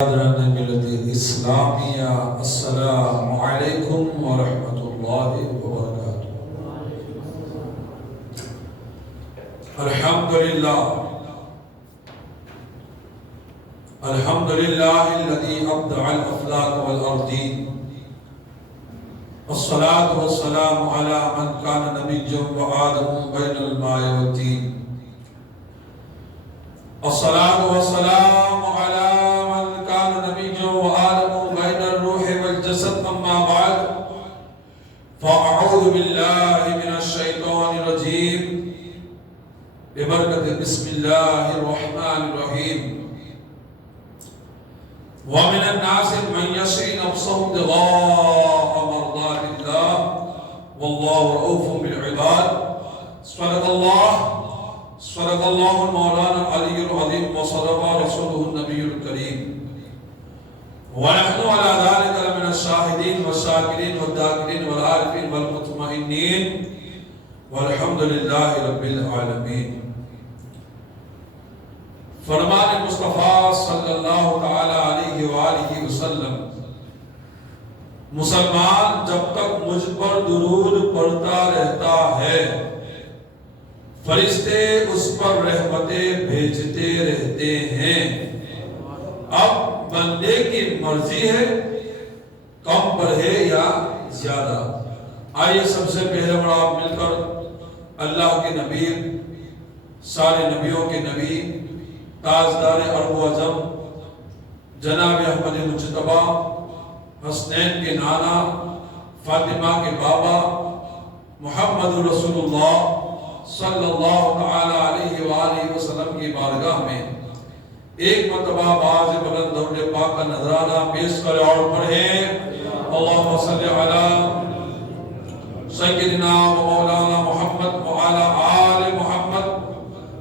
ملت اسلامیہ السلام علیکم ورحمۃ اللہ وبرکاتہ۔ الحمدللہ الذی ابدع الافلاک والارضین، والصلاة والسلام علی من کان نبیا وآدم بین الماء والطین، والصلاة والسلام علی وآدم بين الروح والجسد، أما بعد فأعوذ بالله من الشيطان الرجيم ببركة بسم الله الرحمن الرحيم. ومن الناس من يشري نفسه ابتغاء مرضات الله والله رؤوف بالعباد. صدق الله المولانا العلي العظيم وصدق رسوله النبي الكريم، ونحن على ذلك لمن الشاهدين والشاكرين والذاكرين والعارفين والمطمئنين والحمد لله رب العالمين. فرمان مصطفیٰ صلی اللہ تعالی علیہ وآلہ وسلم: مسلمان جب تک مجھ پر درود پڑھتا رہتا ہے، فرشتے اس پر رحمتیں بھیجتے رہتے ہیں۔ اب بندے کی مرضی ہے کم پڑھے یا زیادہ۔ آئیے سب سے پہلے آپ مل کر اللہ کے نبی، سارے نبیوں کے نبی، تاجدار ارب و عجم، جناب احمد مجتبیٰ، حسنین کے نانا، فاطمہ کے بابا، محمد رسول اللہ صلی اللہ تعالی علیہ وآلہ وسلم کی بارگاہ میں ایک مرتبہ باز بلند درود پاک کا نذرانہ پیش کرے اور پڑھیں: اللہم صلی علی سیدنا و مولانا محمد وعلی آل محمد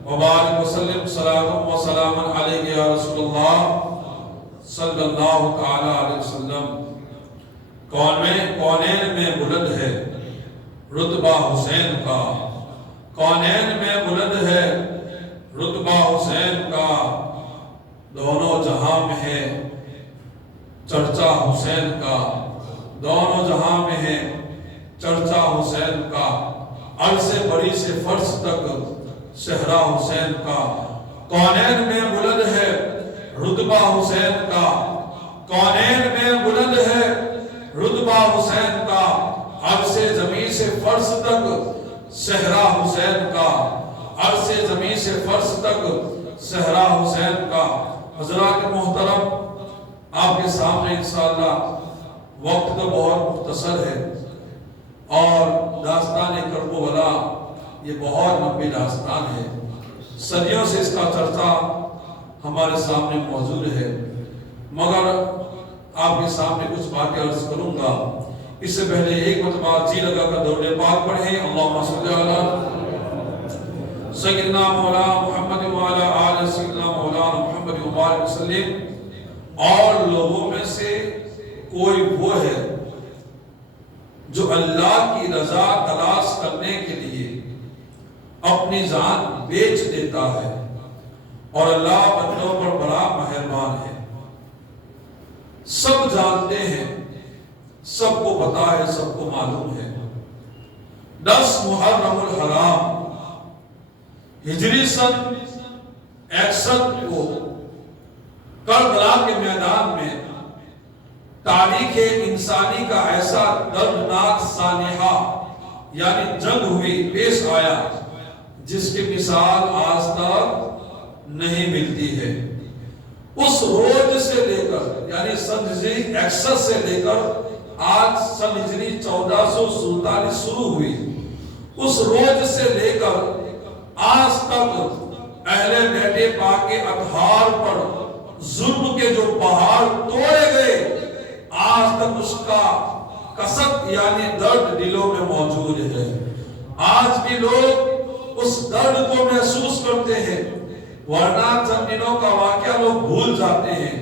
وبارک وسلم صلاۃ و سلام علیہ یا رسول اللہ صلی اللہ تعالی علیہ وسلم۔ کونین میں بلند ہے رتبہ حسین کا، کونین میں بلند ہے رتبہ حسین کا، دونوں جہاں میں ہے چرچا حسین کا، دونوں جہاں میں ہے چرچا حسین کا، عرض سے بری سے فرش تک صحرا حسین کا۔ کونین میں بلند ہے رتبہ حسین کا، کونین میں بلند ہے رتبہ حسین کا، عرض سے زمین سے فرش تک صحرا حسین کا، عرض سے زمین سے فرش تک صحرا حسین کا۔ حضرات محترم، آپ کے سامنے انشاءاللہ وقت تو بہت مختصر ہے اور داستان کربلا یہ بہت لمبی داستان ہے، صدیوں سے اس کا چرچا ہمارے سامنے موجود ہے، مگر آپ کے سامنے کچھ باتیں عرض کروں گا۔ اس سے پہلے ایک مرتبہ جی لگا کر درود پاک پڑھیں: اللہم صلی علی سیدنا مولانا محمد وعلی آل سیدنا مولانا محمد وبارک وسلم۔ اور لوگوں میں سے کوئی وہ ہے جو اللہ کی رضا تلاش کرنے کے لیے اپنی جان بیچ دیتا ہے، اور اللہ بندوں پر بڑا مہربان ہے۔ سب جانتے ہیں، سب کو پتا ہے، سب کو معلوم ہے، 10 محرم الحرام ہجری سن 61 کو کربلا کے میدان میں تاریخ انسانی کا ایسا دردناک سانحہ یعنی جنگ ہوئی، پیش آیا، جس کی مثال آج تک نہیں ملتی ہے۔ اس روز سے لے کر یعنی سن ہجری 61 سے لے کر آج سن ہجری 1447 شروع ہوئی، اس روز سے لے کر آج تک اہل بیت پاک کے اطہار پر ظلم کے جو پہاڑ توڑے گئے، آج تک اس کا کسب یعنی درد دلوں میں موجود ہے۔ آج بھی لوگ اس درد کو محسوس کرتے ہیں، ورنہ چند دنوں کا واقعہ لوگ بھول جاتے ہیں۔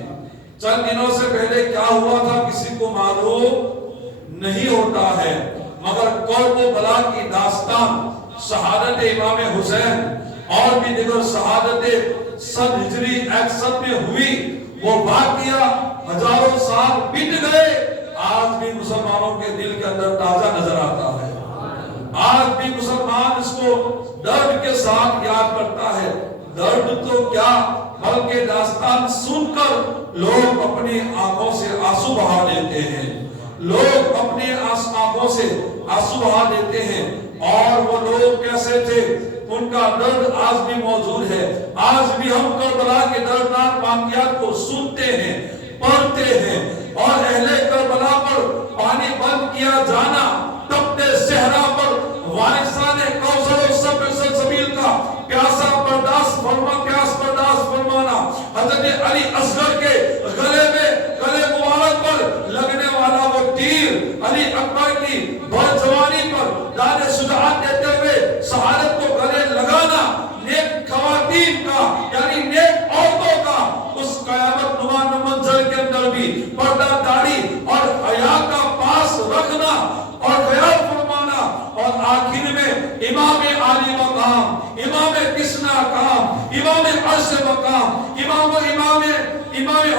چند دنوں سے پہلے کیا ہوا تھا کسی کو معلوم نہیں ہوتا ہے، مگر کربلا کی داستان شہادت امام حسین اور بھی دیگر شہادتیں سن ہجری 61 میں ہوئی، وہ واقعہ ہزاروں سال بیت گئے، آج بھی مسلمانوں کے دل کے اندر تازہ نظر آتا ہے، آج بھی مسلمان اس کو درد کے ساتھ یاد کرتا ہے۔ درد تو کیا بلکہ داستان سن کر لوگ اپنی آنکھوں سے آنسو بہا لیتے ہیں، لوگ اپنے آنکھوں سے آنسو بہا دیتے ہیں۔ اور وہ لوگ کیسے تھے، ان کا درد آج بھی موجود ہے۔ آج بھی ہم کربلا کے دردناک واقعات کو سنتے ہیں، پڑھتے ہیں، اور اہل کربلا پر پانی بند کیا جانا، تپتے صحرا پر وارثان کوثر و سلسبیل کا پیاس برداشت فرمانا، حضرت علی اصغر کے گلے مبارک پر لگنے والا وہ تیر، علی اکبر کی جوانی پر داد شجاعت دیتے ہوئے شہادت کو گلے لگانا، نیک خواتین کا یعنی نیک عورتوں کا اس قیامت نما منظر کے اندر بھی پردہ داری اور حیا کا پاس رکھنا اور خیال فرمانا، اور آخر میں امام عالی مقام، امام کسنا کام، امام عرش مقام، امام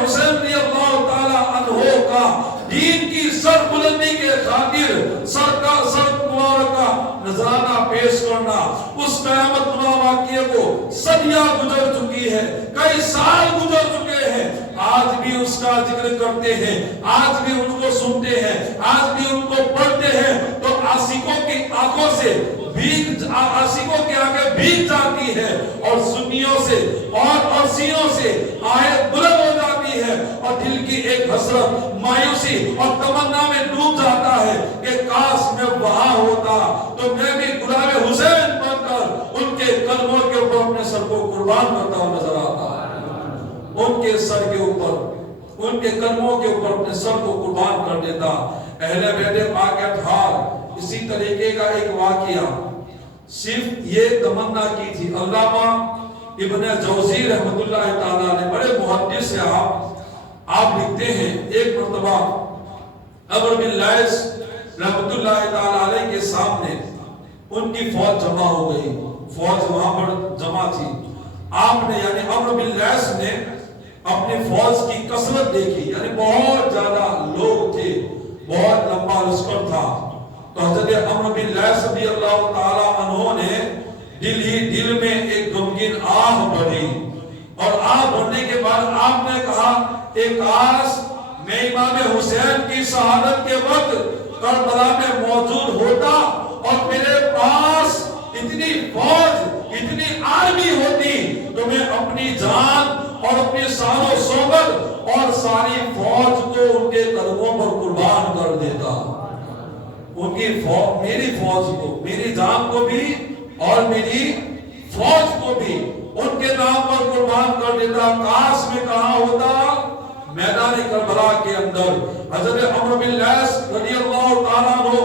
حسین رضی اللہ تعالی عنہ کا دین کی سر بلندی کے خاطر سر مبارکہ نذرانہ پیش کرنا، اس قیامت نما واقعے کو صدیاں گزر چکی ہے، کئی سال گزر چکے ہیں، آج بھی اس کا ذکر کرتے ہیں، آج بھی ان کو سنتے ہیں، آج بھی ان کو پڑھتے ہیں، تو عاشقوں کی آنکھوں سے عاشقوں کے آگے بھیگ جاتی ہے، اور سنیوں سے اور سینوں سے آیت بلند ہو جاتی ہے، اور دل کی ایک حسرت، مایوسی اور تمنا میں ڈوب جاتا ہے کہ کاش میں وہاں ہوتا تو میں بھی غلام حسین بن کر ان کے قدموں کے اوپر اپنے سر کو قربان کرتا ہوا نظر آتا ہے، ان کے سر کے اوپر، ان کے قدموں کے اوپر اپنے سر کو قربان کر دیتا۔ اہل بیت پاک اطہار اسی طریقے کا ایک واقعہ صرف یہ تمنا کی تھی۔ علامہ ابن جوزی رحمت اللہ تعالیٰ نے، بڑے محدث سے آپ لکھتے ہیں، ایک مرتبہ عمرو بن لیث رحمت اللہ تعالیٰ علیہ کے سامنے ان کی فوج جمع ہو گئی، فوج وہاں پر جمع تھی۔ آپ نے یعنی عمرو بن لیث نے اپنی فوج کی کثرت دیکھی، یعنی بہت زیادہ لوگ تھے، بہت لمبا لشکر تھا، تو حضرت عمرو بن لیث رضی اللہ تعالیٰ عنہ نے دل میں ایک غمگین آہ بڑھی، اور آہ بڑھنے کے بعد آپ نے کہا ایک کاش میں امام حسین کی شہادت کے وقت کربلا میں موجود ہوتا، اور میرے پاس اتنی فوج، اتنی آرمی ہوتی، تو میں اپنی جان اور اپنی شان و شوکت اور ساری فوج کو ان کے قدموں پر قربان کر دیتا، ان کی میری فوج کو، میری جان کو بھی اور میری فوج کو بھی ان کے نام پر قربان کر دیتا۔ کاش میں کہاں ہوتا، میدان کربلا کے اندر۔ حضرت عمرو بن لیث رضی اللہ تعالیٰ عنہ،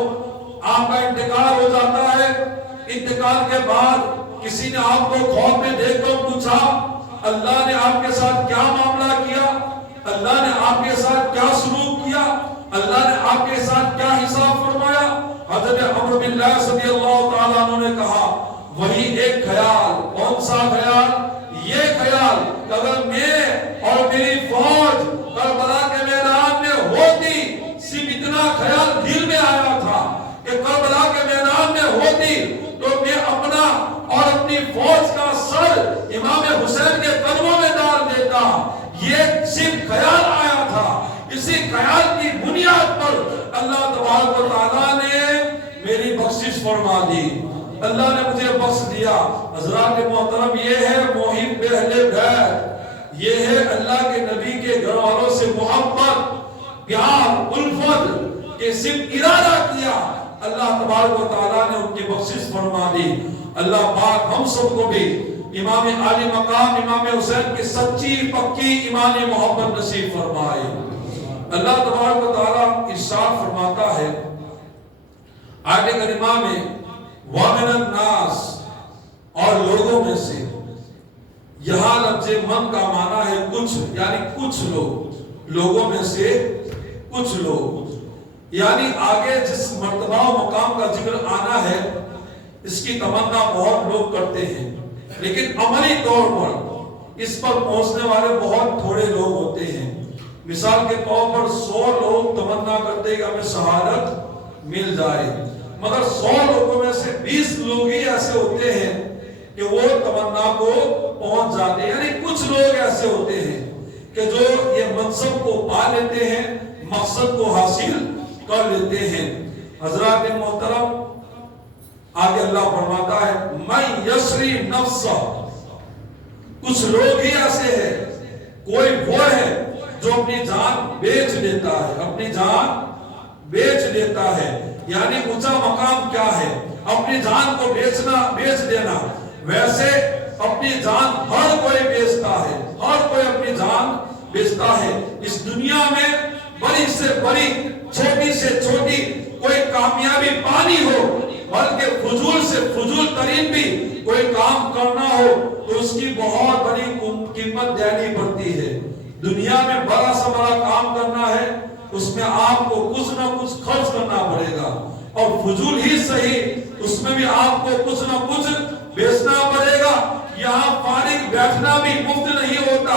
آپ کا انتقال ہو جاتا ہے، انتقال کے بعد کسی نے آپ کو خواب میں دیکھ کر پوچھا اللہ نے آپ کے ساتھ کیا معاملہ کیا، اللہ نے آپ کے ساتھ کیا سلوک کیا، اللہ نے آپ کے ساتھ کیا حساب فرمایا؟ حضرت عمرو بن لیث رضی اللہ تعالیٰ عنہ نے کہا وہی ایک خیال۔ کون سا خیال؟ یہ خیال کہ اگر میں اور میری فوج کربلا کے میدان میں ہوتی، صرف اتنا خیال دل میں آیا تھا کہ کربلا کے میدان میں ہوتی تو میں اپنا اور اپنی فوج کا سر امام حسین کے قدموں میں ڈال دیتا۔ یہ صرف خیال آیا تھا، اسی خیال کی بنیاد پر اللہ تبارک و تعالیٰ نے میری بخشش فرما دی، اللہ نے مجھے بخش دیا۔ حضرات محترم، یہ ہے محب اہل بیت، یہ ہے اللہ کے نبی کے گھر والوں سے محبت، پیار، الفت کہ صرف ارادہ کیا، اللہ تبارک و تعالیٰ نے ان کی بخشش فرما دی۔ اللہ پاک ہم سب کو بھی امام عالی مقام امام حسین کی سچی پکی ایمانی محبت نصیب فرمائے۔ اللہ تبارک و تعالیٰ ارشاد فرماتا ہے آیت کریمہ میں وَمِنَ النَّاسِ، اور لوگوں میں سے، یہاں لفظ من کا معنی ہے کچھ، یعنی کچھ لوگ، لوگوں میں سے کچھ لوگ، یعنی آگے جس مرتبہ و مقام کا ذکر آنا ہے اس کی تمنا بہت لوگ کرتے ہیں، لیکن عملی طور پر اس پر پہنچنے والے بہت تھوڑے لوگ ہوتے ہیں۔ مثال کے طور پر 100 لوگ تمنا کرتے کہ ہمیں شہادت مل جائے، مگر 100 لوگوں میں سے 20 لوگ ہی ایسے ہوتے ہیں کہ وہ تمنا کو پہنچ جاتے ہیں۔ یعنی کچھ لوگ ایسے ہوتے ہیں کہ جو یہ منصب کو پا لیتے ہیں، مقصد کو حاصل کر لیتے ہیں۔ حضرات محترم، آگے اللہ فرماتا ہے من یشری نفسہ، کچھ لوگ ہی ایسے ہیں، کوئی وہ ہے جو اپنی جان بیچ لیتا ہے، اپنی جان بیچ لیتا ہے۔ یعنی اونچا مقام کیا ہے؟ اپنی جان کو بیچ دینا۔ ویسے اپنی جان ہر کوئی بیچتا ہے، ہر کوئی اپنی جان بیچتا ہے۔ اس دنیا میں بڑی سے بڑی، چھوٹی سے چھوٹی کوئی کامیابی پانی ہو، بلکہ فضول سے فضول ترین بھی کوئی کام کرنا ہو تو اس کی بہت بڑی قیمت دینی پڑتی ہے۔ دنیا میں بڑا سا بڑا کام کرنا ہے، اس میں آپ کو کچھ نہ کچھ خرچ کرنا پڑے گا، اور فضول ہی صحیح اس میں بھی آپ کو کچھ نہ کچھ بیچنا پڑے گا۔ یہاں فارغ بیٹھنا بھی مفت نہیں ہوتا،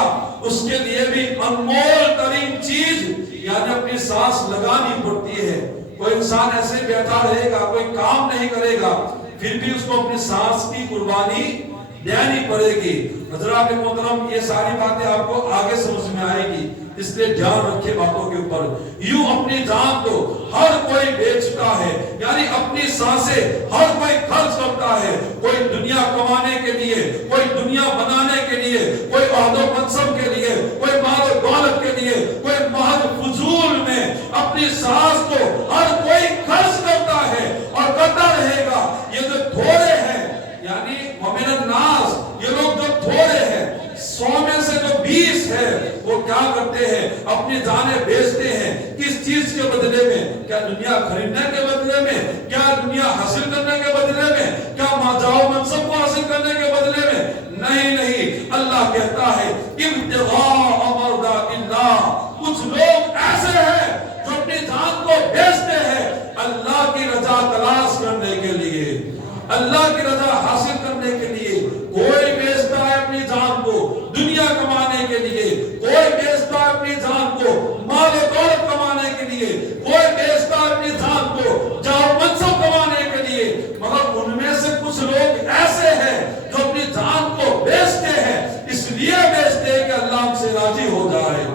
اس کے لیے بھی انمول ترین چیز یعنی اپنی سانس لگانی پڑتی ہے۔ کوئی انسان ایسے بیٹھا رہے گا، کوئی کام نہیں کرے گا، پھر بھی اس کو اپنی سانس کی قربانی دینی پڑے گی۔ حضرات محترم، یہ ساری باتیں آپ کو آگے سمجھ میں آئے گی، اس لیے دھیان رکھے باتوں کے اوپر۔ یوں اپنی جان کو ہر کوئی بیچتا ہے، یعنی اپنی سانسیں ہر کوئی خرچ کرتا ہے، کوئی دنیا کمانے کے لیے، کوئی دنیا بنانے کے لیے، کوئی عہد و منصب کے لیے، کوئی مال و دولت کے لیے، کوئی محض فضول میں اپنی سانس کو ہر کوئی خرچ کرتا ہے اور کرتا رہے گا۔ یہ جو تھوڑے ہیں، یعنی وَمِنَ النَّاسِ، یہ لوگ جو تھوڑے ہیں، 100 میں سے جو 20 ہے، وہ کیا کرتے ہیں؟ اپنی جانیں بیچتے ہیں۔ کس چیز کے بدلے میں؟ کیا دنیا خریدنے کے بدلے میں؟ کیا دنیا حاصل کرنے کے بدلے میں؟ کیا ماجاؤ منصب کو حاصل کرنے کے بدلے میں؟ نہیں نہیں، اللہ کہتا ہے ابتغاء مرضات اللہ۔ کچھ لوگ ایسے ہیں جو اپنی جان کو بیچتے ہیں اللہ کی رضا تلاش کرنے کے لیے، اللہ کی رضا حاصل کرنے کے لیے۔ کوئی بیچتا ہے اپنی جان کو دنیا کمانے کے لیے، کوئی بیچتا ہے اپنی جان کو مال و دولت کمانے کے لیے، کوئی بیچتا ہے اپنی جان کو جاہ و منصب کمانے کے لیے۔ مگر ان میں سے کچھ لوگ ایسے ہیں جو اپنی جان کو بیچتے ہیں، اس لیے بیچتے ہیں کہ اللہ ہم سے راضی ہو جائے،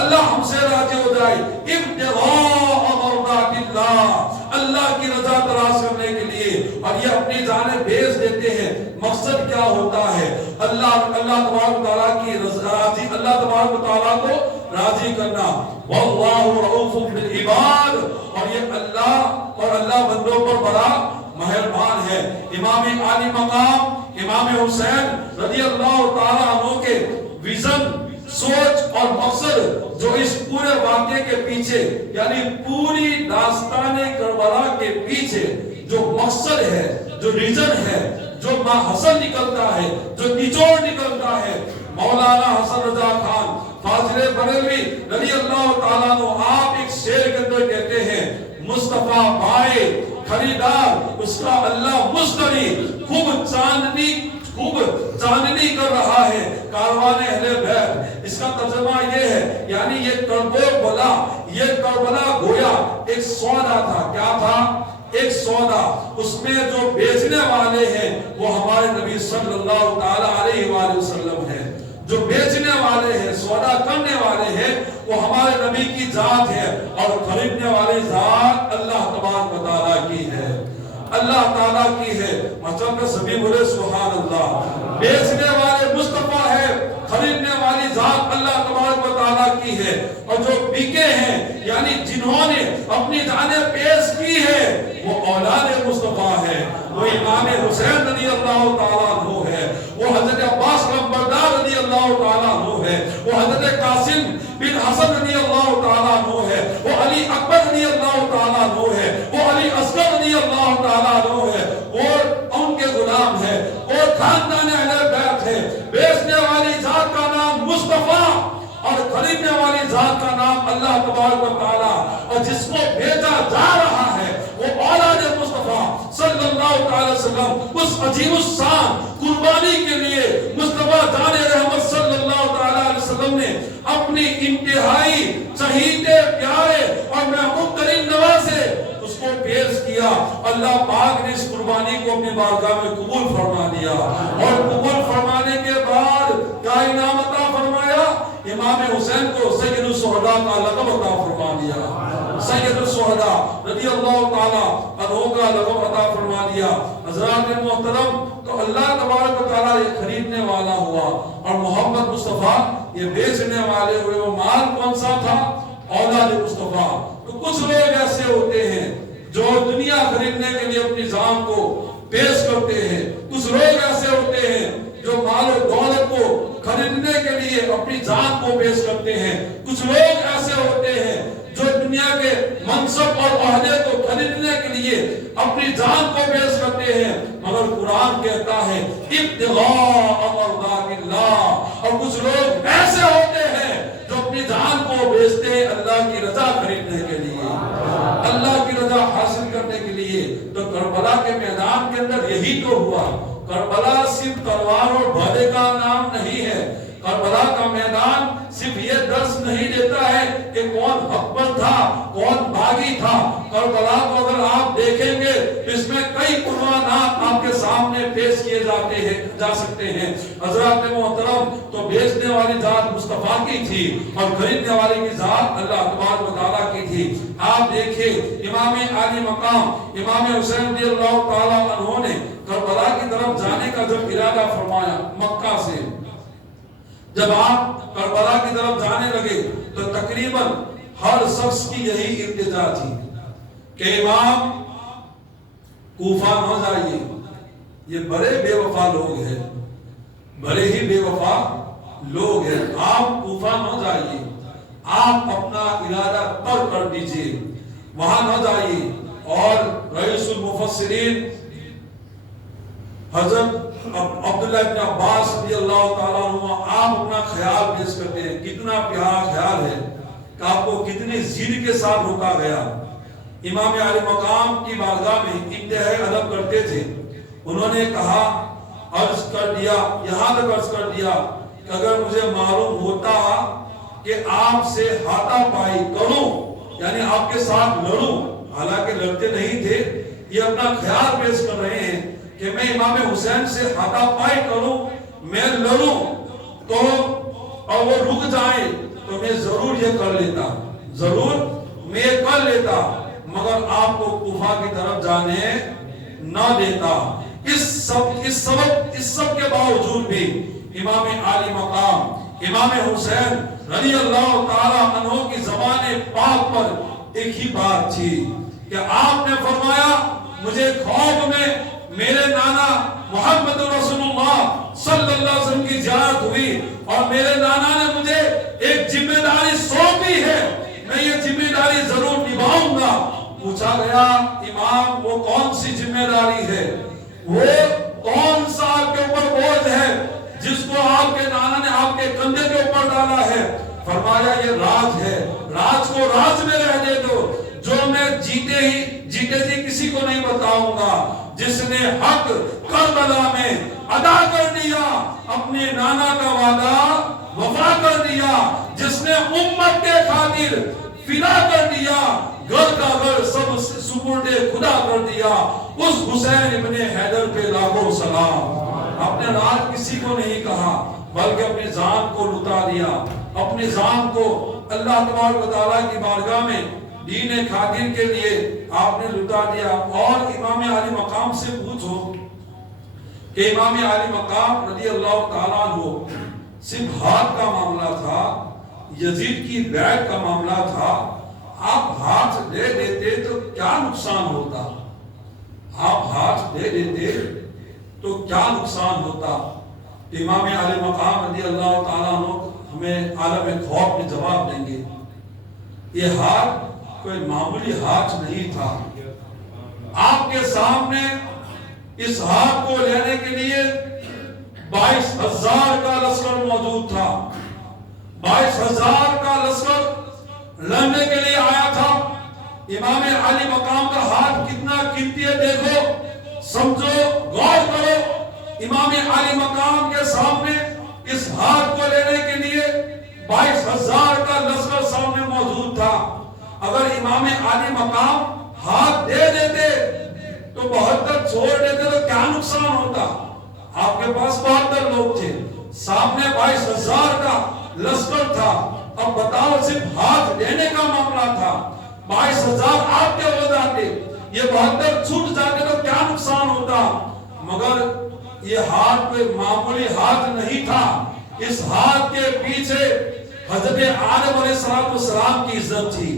اللہ ہم سے راضی ہو جائے۔ ابتغاء مرضات اللہ، اللہ کی رضا تلاش کرنے کے لیے، اور یہ اپنی جانیں بیچ دیتے ہیں۔ مقصد کیا ہوتا ہے؟ اللہ تبارک و تعالیٰ کی راضی، اللہ تبارک و تعالیٰ کو راضی کرنا۔ واللہ رؤوف بالعباد، اور یہ اللہ بندوں پر بڑا مہربان ہے۔ امام عالی مقام امام حسین رضی اللہ تعالیٰ عنہ کے ویژن، سوچ اور مقصد جو اس پورے واقعے کے پیچھے، یعنی پوری داستان کربلا کے پیچھے جو مقصد ہے، جو ریزن ہے، جو ماحصل نکلتا ہے، جو نچوڑ نکلتا ہے، مولانا حسن رضا خان فاضل بریلوی رضی اللہ تعالیٰ عنہ، آپ ایک شعر کے اندر کہتے ہیں مصطفیٰ بھائی خریدار اس کا اللہ مشتری، خوب چاندنی کر رہا ہے کاروان اہل بیت۔ اس کا ترجمہ یہ ہے، یعنی یہ کربلا گویا ایک سودا تھا۔ کیا تھا؟ ایک سودا۔ اس میں جو بیچنے والے ہیں وہ ہمارے نبی صلی اللہ تعالی علیہ وآلہ وسلم ہیں، جو بیچنے والے ہیں، سودا کرنے والے ہیں، وہ ہمارے نبی کی ذات ہے، اور خریدنے والی ذات اللہ تبارک و تعالیٰ کی ہے، اللہ تعالیٰ کی ہے۔ مطلب کہ سبھی بولے سبحان اللہ۔ بیچنے والے مصطفیٰ ہے، خریدنے والی ذات اللہ تبارک و تعالیٰ کی ہے، اور جو بکے ہیں یعنی جنہوں نے اپنی جانیں پیش کی ہے وہ اولاد مصطفیٰ ہے، وہ امام حسین رضی اللہ تعالیٰ عنہ ہے، وہ حضرت عباس لمبردار رضی اللہ تعالیٰ عنہ ہے، وہ حضرت قاسم بن حسن رضی اللہ تعالیٰ عنہ ہے، وہ علی اکبر رضی اللہ تعالیٰ عنہ ہے، وہ علی اصغر رضی اللہ تعالیٰ عنہ ہے، وہ ان کے غلام ہے، وہ خاندان اہل بیت ہے۔ بیچنے والی ذات کا نام مصطفیٰ اور خریدنے والی ذات کا نام اللہ تبارک و تعالیٰ، اور جس کو بھیجا جا رہا ہے وہ اولاد مصطفیٰ صلی اللہ تعالی وسلم، اس عظیم الشان قربانی کے لیے مصطفیٰ جان رحمت صلی شہید پیارے اور محبوب ترین نوازے اس کو پیش کیا، اللہ پاک نے اس قربانی کو اپنی بارگاہ میں قبول فرما دیا، اور قبول فرمانے کے بعد کیا انعام عطا فرمایا؟ امام حسین کو سید الشہداء کا لقب عطا فرما دیا، سید الشہداء رضی اللہ تعالی عنہ کا لقب عطا فرما دیا۔ حضرات محترم، تو اللہ تبارک و تعالیٰ یہ خریدنے والا ہوا، اور محمد مصطفیٰ یہ بیچنے والے ہوئے۔ وہ مال کون سا تھا؟ اولاد مصطفیٰ۔ تو کچھ لوگ ایسے ہوتے ہیں جو دنیا خریدنے کے لیے اپنی جان کو پیش کرتے ہیں، کچھ لوگ ایسے ہوتے ہیں جو مال و دولت کو خریدنے کے لیے اپنی جان کو پیش کرتے ہیں، کچھ لوگ ایسے ہوتے ہیں جو دنیا کے منصب اور عہدے کو خریدنے کے لیے اپنی جان کو پیش کرتے ہیں، مگر قرآن کہتا ہے ابتغاء مرضات اللہ۔ اور کچھ لوگ ایسے ہوتے ہیں جو اپنی جان کو بیچتے ہیں اللہ کی رضا خریدنے کے لیے، اللہ کی رضا حاصل کرنے کے لیے۔ تو کربلا کے میدان کے اندر یہی تو ہوا۔ کربلا صرف تلوار اور بھالے کا نام نہیں ہے، کربلا کا میدان صرف یہ درس نہیں دیتا ہے کہ کون حق پر تھا، کون باغی تھا۔ کربلا کو اگر آپ دیکھیں گے اس میں کئی قربانات آپ کے سامنے پیش کیے جا سکتے ہیں۔ حضرات محترم، تو بیچنے والی ذات مصطفیٰ کی تھی اور خریدنے والی کی ذات اللہ تبارک و تعالیٰ کی تھی۔ آپ دیکھیں امام عالی مقام امام حسین رضی اللہ تعالیٰ عنہ نے کربلا کی طرف جانے کا جب ارادہ فرمایا مکہ سے، جب آپ کربلا کی طرف جانے لگے تو تقریباً ہر شخص کی یہی التجا تھی کہ امام کوفہ نہ جائیے، یہ بڑے بے وفا لوگ ہیں، بڑے ہی بے وفا لوگ ہیں، آپ کوفہ نہ جائیے، آپ اپنا ارادہ ترک کر دیجئے، وہاں نہ جائیے۔ اور رئیس المفسرین حضرت عبداللہ ابن عباس رضی اللہ تعالیٰ عنہ آپ اپنا خیال پیش کرتے ہیں، کتنا پیارا خیال ہے کہ آپ کو کتنی ضد کے ساتھ روکا گیا۔ امام عالی مقام کی بارگاہ میں انتہائی ادب کرتے تھے، انہوں نے کہا، عرض کر دیا، یہاں تک عرض کر دیا کہ اگر مجھے معلوم ہوتا کہ آپ سے ہاتھا پائی کروں، یعنی آپ کے ساتھ لڑوں، حالانکہ لڑتے نہیں تھے، یہ اپنا خیال پیش کر رہے ہیں کہ میں امام حسین سے ہاتھا پائی کروں، میں لڑوں تو اور وہ رک جائیں تو میں ضرور یہ کر لیتا، ضرور میں یہ کر لیتا، مگر آپ کو کوفہ کی طرف جانے نہ دیتا۔ اس سب کے باوجود بھی امام عالی مقام امام حسین رضی اللہ تعالی عنہ کی زبان پاک پر ایک ہی بات تھی کہ آپ نے فرمایا، مجھے خواب میں میرے نانا محمد رسول اللہ صلی اللہ علیہ وسلم کی زیارت ہوئی اور میرے نانا نے مجھے ایک ذمہ داری سونپی ہے، میں یہ ذمہ داری ضرور نبھاؤں گا۔ پوچھا گیا، امام وہ کون سی ذمہ داری ہے، وہ کون سا آپ کے اوپر بوجھ ہے جس کو آپ کے نانا نے آپ کے کندھے کے اوپر ڈالا ہے؟ فرمایا یہ راج ہے، راج کو راج میں رہ دے دو، جو میں جیتے جی کسی کو نہیں بتاؤں گا۔ جس نے حق کربلا میں ادا کر دیا، اپنے نانا کا وعدہ وفا کر دیا، جس نے امت کے خاطر فدا کر دیا، گھر کا گھر سب سپرد خدا کر دیا، اس حسین ابن حیدر پہ لاکھوں سلام۔ اپنے راج کسی کو نہیں کہا بلکہ اپنی جان کو لٹا دیا، اپنی جان کو اللہ تبارک و تعالیٰ کی بارگاہ میں دین خاطر کے لیے آپ نے لٹا دیا۔ اور امام عالی مقام سے پوچھو کہ امام عالی مقام رضی اللہ تعالیٰ عنہ صرف ہاتھ کا معاملہ تھا، یزید کی بیعت کا معاملہ تھا، آپ ہاتھ دے دیتے تو کیا نقصان ہوتا، آپ ہاتھ دے دیتے تو کیا نقصان ہوتا؟ امام عالی مقام رضی اللہ تعالیٰ عنہ ہمیں عالم خوف میں جواب دیں گے، یہ ہاتھ کوئی معمولی ہاتھ نہیں تھا، آپ کے سامنے اس ہاتھ کو لینے کے لیے 22,000 کا لشکر موجود تھا، 22,000 کا لشکر لڑنے کے لیے آیا تھا۔ امام عالی مقام کا ہاتھ کتنا قیمتی ہے دیکھو، سمجھو، غور کرو۔ امام عالی مقام کے سامنے اس ہاتھ کو لینے کے لیے 22,000 کا لشکر سامنے موجود موجود تھا. اگر امام عالی مقام ہاتھ دے دیتے تو 72 چھوڑ دیتے تو کیا نقصان ہوتا؟ آپ کے پاس 72 لوگ تھے, سامنے 22,000 کا لشکر تھا. اب بتاؤ صرف ہاتھ دینے کا معاملہ تھا, 22,000 آپ کے ہو جاتے, یہ 72 چھوٹ جاتے تو کیا نقصان ہوتا؟ مگر یہ ہاتھ کوئی معمولی ہاتھ نہیں تھا. اس ہاتھ کے پیچھے حضرت آدم علیہ السلام کی عزت تھی.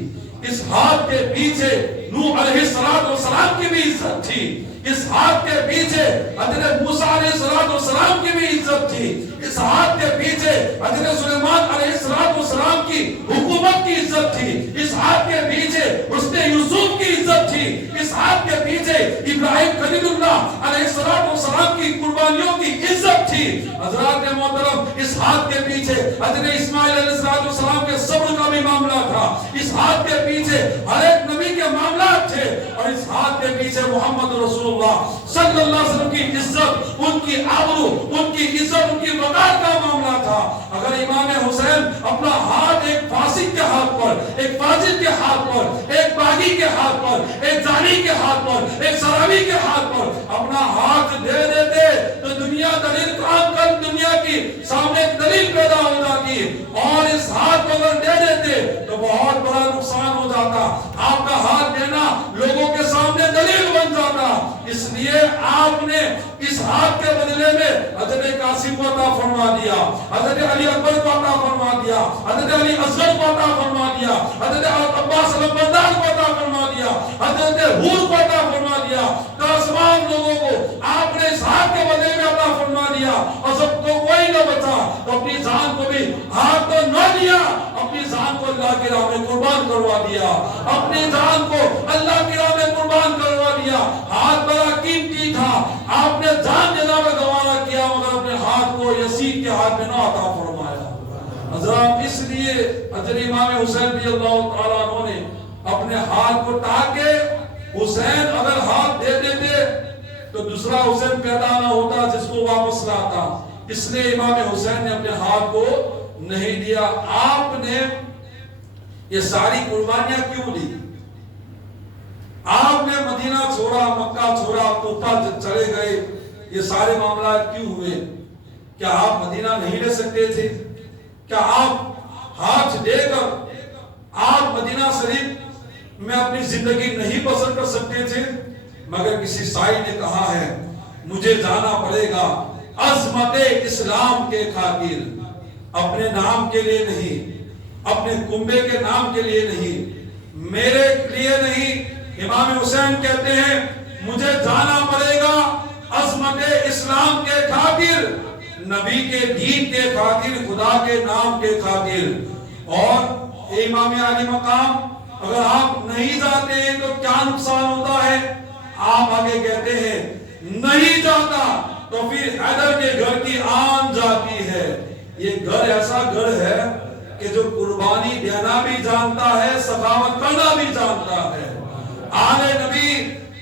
اس ہاتھ کے پیچھے نوح علیہ السلام کی بھی عزت تھی. اس ہاتھ کے پیچھے حضرت موسیٰ علیہ السلام کی بھی عزت تھی. اس ہاتھ کے پیچھے حضرت سلیمان علیہ السلام کی حکومت کی عزت تھی. اس ہاتھ کے پیچھے حسن یوسف کی عزت تھی. اس ہاتھ کے پیچھے ابراہیم خلیل اللہ علیہ السلام کی قربانیوں کی عزت تھی. حضرات محترم, اس ہاتھ کے پیچھے حضرت اسماعیل علیہ السلام کے صبر کا بھی معاملہ تھا. اس ہاتھ کے پیچھے ہر ایک نبی کے معاملات تھے. اور اس ہاتھ کے پیچھے محمد رسول اللہ صلی اللہ علیہ وسلم کی عزت, ان کی آبرو, ان کی عزت, ان کی وقار کا معاملہ تھا. اگر امام حسین اپنا ہاتھ ایک فاسق کے ہاتھ پر, ایک فاجر کے ہاتھ پر, ایک باغی کے ہاتھ پر, ایک زانی کے ہاتھ پر, ایک شرابی کے ہاتھ پر اپنا ہاتھ دے دیتے تو دنیا دلیل کام کر, دنیا کی سامنے ایک دلیل پیدا ہو جاتی. اور اس ہاتھ کو اگر دے دیتے تو بہت بڑا نقصان ہو جاتا. آپ کا ہاتھ دینا لوگوں کے سامنے دلیل بن جاتا. اس لیے آپ نے اس ہاتھ کے بدلے میں حضرت قاسم کو عطا فرما دیا, حضرت علی اکبر کو عطا فرما دیا, حضرت علی اصغر کو عطا فرما دیا, حضرت عباس علمبردار کو عطا فرما دیا, حضرت حور کو عطا فرما دیا. تمام لوگوں کو آپ نے اس ہاتھ کے بدلے میں عطا فرما دیا. اور سب کو کوئی نہ بچا تو اپنی جان کو بھی ہاتھ تو نہ دیا, اپنی جان کو اللہ کی راہ میں قربان کروا دیا, اپنی جان کو اللہ کی راہ میں قربان کروا دیا. ہاتھ بڑا قیمتی تھا, آپ نے جان دینا میں گوارا کیا مگر اپنے ہاتھ کو یزید کے ہاتھ میں نہ عطا فرمایا. حضرات, اس لیے حضرت امام حسین رضی اللہ تعالیٰ عنہ نے اپنے ہاتھ کو تاکہ حسین اگر ہاتھ دے دیتے تو دوسرا حسین پیدا نہ ہوتا جس کو واپس لاتا. اس لیے امام حسین نے اپنے ہاتھ کو نہیں دیا. آپ نے یہ ساری قربانیاں کیوں دی؟ آپ نے مدینہ چھوڑا, مکہ چھوڑا, کوفہ چلے گئے, یہ سارے معاملات کیوں ہوئے؟ کیا آپ مدینہ نہیں لے سکتے تھے؟ کیا آپ ہاتھ دے کر آپ مدینہ شریف میں اپنی زندگی نہیں بسر کر سکتے تھے؟ مگر کسی سائی نے کہا ہے مجھے جانا پڑے گا عظمت اسلام کے خاطر, اپنے نام کے لیے نہیں, اپنے کنبے کے نام کے لیے نہیں, میرے لیے نہیں. امام حسین کہتے ہیں مجھے جانا پڑے گا عظمت اسلام کے خاطر, نبی کے دین کے خاطر, خدا کے نام کے خاطر. اور امام علی مقام اگر آپ نہیں جاتے ہیں تو کیا نقصان ہوتا ہے؟ آپ آگے کہتے ہیں نہیں جاتا تو پھر حیدر کے گھر کی آن جاتی ہے. یہ گھر ایسا گھر ہے کہ جو قربانی دینا بھی جانتا ہے, سخاوت کرنا بھی جانتا ہے. آل نبی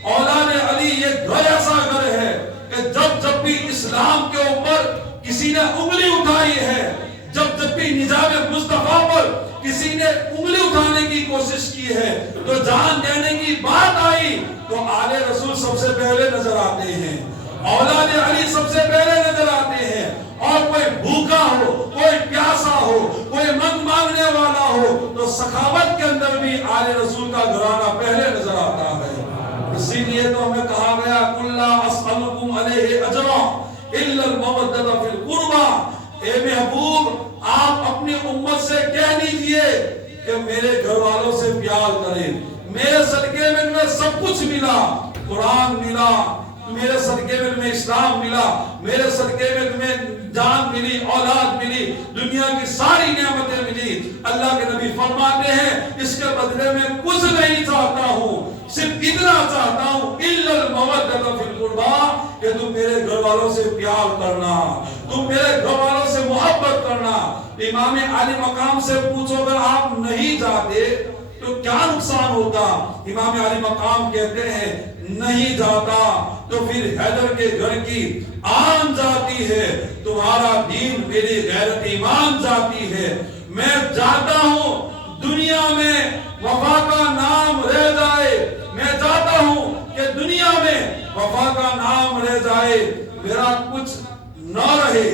اولاد علی یہ گھر ایسا گھر ہے کہ جب بھی اسلام کے اوپر کسی نے انگلی اٹھائی ہے, جب بھی نظام مصطفیٰ پر کسی نے انگلی اٹھانے کی کوشش کی ہے, تو جان دینے کی بات آئی تو آل رسول سب سے پہلے نظر آتے ہیں, اولاد علی سب سے پہلے نظر آتے ہیں. اور کوئی بھوکا ہو, کوئی پیاسا ہو, کوئی منگ مانگنے والا ہو تو سخاوت کے اندر بھی آل رسول کا گھرانہ پہلے نظر آتا ہے. اسی لیے تو ہمیں کہا گیا قُلْ لَا أَسْأَلُكُمْ عَلَيْهِ أَجْرًا إِلَّا الْمَوَدَّةَ فِي الْقُرْبَى. اے محبوب, آپ اپنی امت سے کہہ دیجئے کہ میرے گھر والوں سے پیار کریں, میرے صدقے میں تمہیں سب کچھ ملا, قرآن ملا, میرے صدقے میں تمہیں اسلام ملا, میرے صدقے میں تمہیں جان ملی, اولاد ملی, دنیا کی ساری نعمتیں ملی. اللہ کے نبی فرماتے ہیں اس کے بدلے میں کچھ نہیں چاہتا ہوں, صرف اتنا چاہتا ہوں اِلَّا الْمَوَدَّةَ فِي الْقُرْبَى کہ تم میرے گھر والوں سے پیار کرنا, تم میرے گھر والوں سے محبت کرنا. امام علی مقام سے پوچھو اگر آپ نہیں جاتے تو کیا نقصان ہوتا؟ امام علی مقام کہتے ہیں نہیں جاتا تو پھر حیدر کے گھر کی آن جاتی ہے, تمہارا دین میری غیرت ایمان جاتی ہے. میں جاتا ہوں دنیا میں وفا کا نام رہ جائے، میں چاہتا ہوں کہ دنیا میں وفا کا نام رہ جائے، میرا کچھ نہ رہے،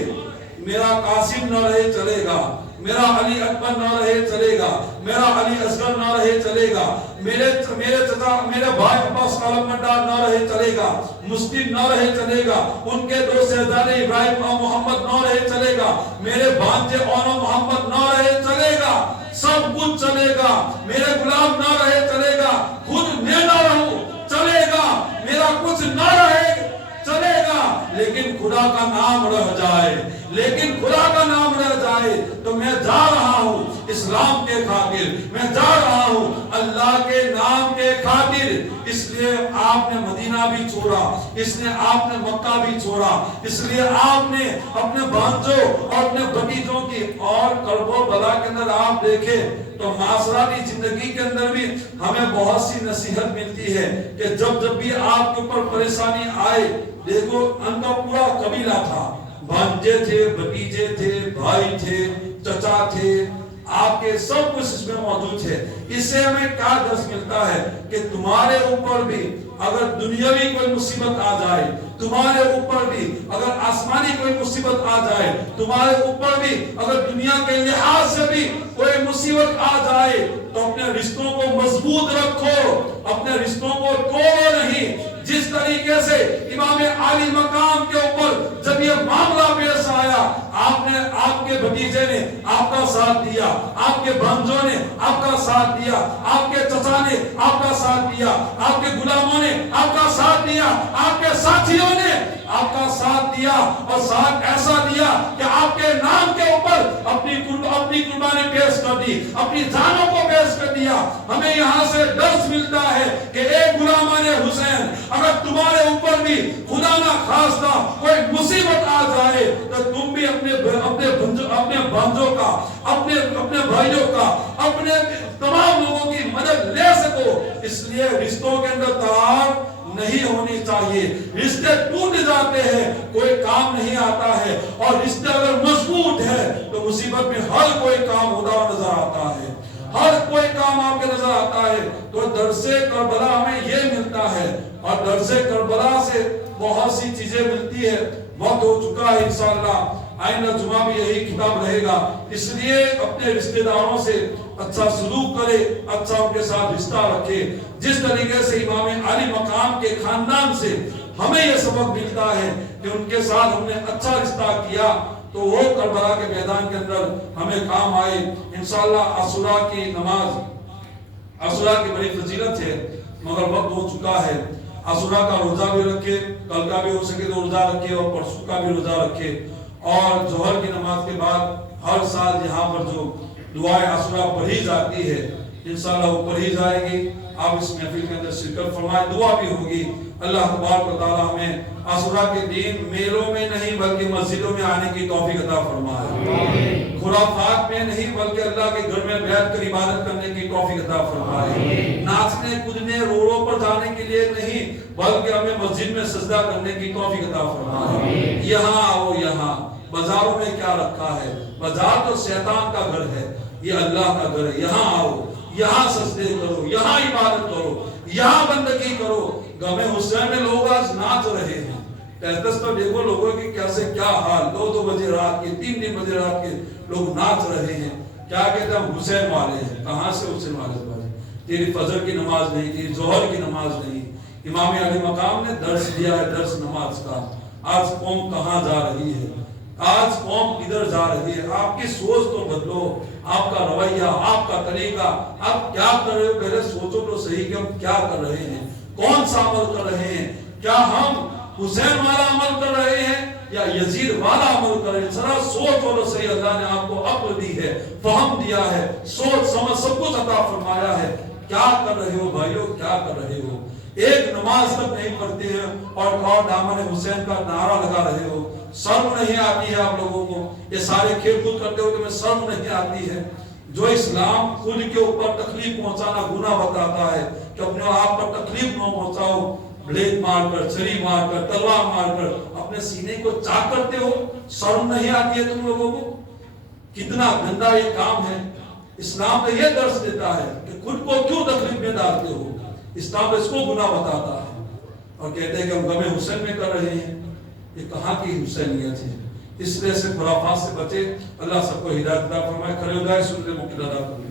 میرا قاسم نہ رہے چلے گا، میرا علی اکبر نہ رہے چلے گا، میرا علی اصغر نہ رہے چلے گا، میرے بھائی عباس علمبردار نہ رہے چلے گا، مسلم نہ رہے چلے گا، ان کے دو شہزادے ابراہیم اور محمد نہ رہے چلے گا، میرے بھانجے اور محمد نہ رہے چلے گا، سب کچھ چلے گا، میرے غلام نہ رہے چلے گا، خود میں نہ رہوں چلے گا، میرا کچھ نہ رہے چلے گا، لیکن خدا کا نام رہ جائے، لیکن خدا کا نام رہ جائے تو میں جا رہا ہوں اسلام کے خاطر، میں جا رہا ہوں اللہ کے نام کے خاطر۔ اس لیے آپ نے مدینہ بھی چھوڑا، اس لیے آپ نے مکہ بھی چھوڑا، اس لیے آپ نے اپنے بھانجوں اور اپنے بھتیجوں کی اور کرب و بلا کے اندر آپ دیکھیں تو معاشرتی زندگی کے اندر بھی ہمیں بہت سی نصیحت ملتی ہے کہ جب بھی آپ کے اوپر پریشانی آئے، دیکھو ان کا پورا قبیلہ تھا، بھانجے تھے، بھتیجے تھے، بھائی تھے، چچا تھے، آپ کے سب کچھ اس میں موجود ہے۔ اس سے ہمیں کیا درس ملتا ہے کہ تمہارے اوپر بھی اگر دنیاوی کوئی مصیبت آ جائے، تمہارے اوپر بھی اگر آسمانی کوئی مصیبت آ جائے، تمہارے اوپر بھی اگر دنیا کے لحاظ سے بھی کوئی مصیبت آ جائے تو اپنے رشتوں کو مضبوط رکھو، اپنے رشتوں کو توڑو نہیں۔ جس طریقے سے امام عالی مقام کے اوپر جب یہ معاملہ پیش آیا، آپ کے بھتیجے نے آپ کا ساتھ دیا، آپ کے بھانجوں نے آپ کا ساتھ دیا، آپ کے چچا نے آپ کا ساتھ دیا، آپ کے غلاموں نے آپ کا ساتھ دیا، آپ کے ساتھیوں نے آپ کا ساتھ دیا، اور ساتھ ایسا دیا کہ آپ کے نام کے اوپر اپنی قربانی پیش کر دی، اپنی جانوں کو پیش کر دیا۔ ہمیں یہاں سے درس ملتا ہے کہ اے غلامان حسین، اگر تمہارے اوپر بھی خدا نہ خواستہ کوئی مصیبت آ جائے تو تم بھی اپنے بھانجوں کا، اپنے بھائیوں کا، اپنے تمام لوگوں کی مدد لے سکو۔ اس لیے رشتوں کے اندر تار نہیں ہونی چاہیے، رشتے ٹوٹ جاتے ہیں، کوئی کام نہیں آتا ہے، اور رشتے اگر مضبوط ہے تو مصیبت میں ہر کوئی کام ہوتا نظر آتا ہے، ہر کوئی کام آپ کے نظر آتا ہے۔ تو درس کربلا ہمیں یہ ملتا ہے، اور درس کربلا سے بہت سی چیزیں ملتی ہے۔ وقت ہو چکا ہے، انشاءاللہ آئندہ جمعہ بھی یہی کتاب رہے گا، اس لیے اپنے رشتہ داروں سے اچھا سلوک کرے، اچھا ان کے ساتھ رشتہ رکھے۔ جس طریقے سے امام علی مقام کے خاندان سے ہمیں یہ سبق ملتا ہے کہ ان کے ساتھ ہم نے اچھا رشتہ کیا تو وہ کربلا کے میدان کے اندر ہمیں کام آئے۔ انشاءاللہ عاشوراء کی نماز، عاشوراء کی بڑی فضیلت ہے، مگر وقت ہو چکا ہے۔ عاشوراء کا روزہ بھی رکھے، کل کا بھی ہو سکے تو روزہ رکھے، اور پرسوں کا بھی روزہ رکھے، اور ظہر کی نماز کے بعد ہر سال یہاں پر جو دعائے عاشوراء پڑھی جاتی ہے انشاءاللہ وہ پڑھی جائے گی۔ آپ اس محفل کے اندر شرکت فرمائے، دعا بھی ہوگی۔ اللہ تبارک و تعالی ہمیں عاشوراء کے دن میلوں میں نہیں بلکہ مسجدوں میں آنے کی توفیق عطا فرمائے، خرافات میں نہیں بلکہ اللہ کے گھر میں بیٹھ کر عبادت کرنے کی توفیق عطا فرمائے، ناچنے کودنے روڑوں پر جانے کے لیے نہیں بلکہ ہمیں مسجد میں سجدہ کرنے کی توفیق عطا فرمائے۔ یہاں آؤ، یہاں بازاروں میں کیا رکھا ہے؟ بازار تو شیطان کا گھر ہے، یہ اللہ کا گھر ہے۔ یہاں آؤ، یہاں سجدے کرو، یہاں عبادت کرو، یہاں بندگی کرو۔ غم حسین میں لوگ آج ناچ رہے ہیں، ٹیٹس پر دیکھو لوگوں کی کیسے کیا حال، 2 بجے رات کے، 3 بجے رات کے لوگ ناچ رہے ہیں، کیا کہتے ہیں حسین والے ہیں۔ کہاں سے حسین والے بھائی؟ تیری فجر کی نماز نہیں، تیری ظہر کی نماز نہیں۔ امام علی مقام نے درس دیا ہے، درس نماز کا۔ آج قوم کہاں جا رہی ہے؟ آج قوم کدھر جا رہی ہے؟ آپ کی سوچ تو بدلو، آپ کا رویہ، آپ کا طریقہ، آپ کیا کر رہے ہو پہلے سوچو تو صحیح کہ ہم کیا کر رہے ہیں، کون سا عمل کر رہے ہیں۔ کیا ہم حسین والا عمل کر رہے ہیں یا یزید والا عمل کر رہے ہیں؟ ذرا سوچو تو صحیح۔ اللہ نے آپ کو عقل دی ہے، فہم دیا ہے، سوچ سمجھ سب کچھ عطا فرمایا ہے۔ کیا کر رہے ہو بھائیو، کیا کر رہے ہو؟ ایک نماز تک نہیں پڑھتے ہیں اور دامن حسین کا نعرہ لگا رہے ہو۔ شرم نہیں آتی ہے آپ لوگوں کو؟ یہ سارے کھیل کود کرتے ہو تمہیں شرم نہیں آتی ہے؟ جو اسلام خود کے اوپر تکلیف پہنچانا گناہ بتاتا ہے کہ اپنے آپ پر تکلیف نہ پہنچاؤ، بلیڈ مار کر، چھری مار کر، تلوار مار کر اپنے سینے کو چاک کرتے ہو، شرم نہیں آتی ہے تم لوگوں کو؟ کتنا گندا یہ کام ہے۔ اسلام تو یہ درس دیتا ہے کہ خود کو کیوں تکلیف میں ڈالتے ہو. اسلام اس کو گناہ بتاتا ہے اور کہتے ہیں کہ ہم غم حسین میں کر رہے ہیں. یہ کہاں کی حسینیت ہے؟ اس لیے سے خرافات سے بچے. اللہ سب کو ہدایت عطا فرمائے. کھڑے ہو جائے سنتے مقتدا فرمائے.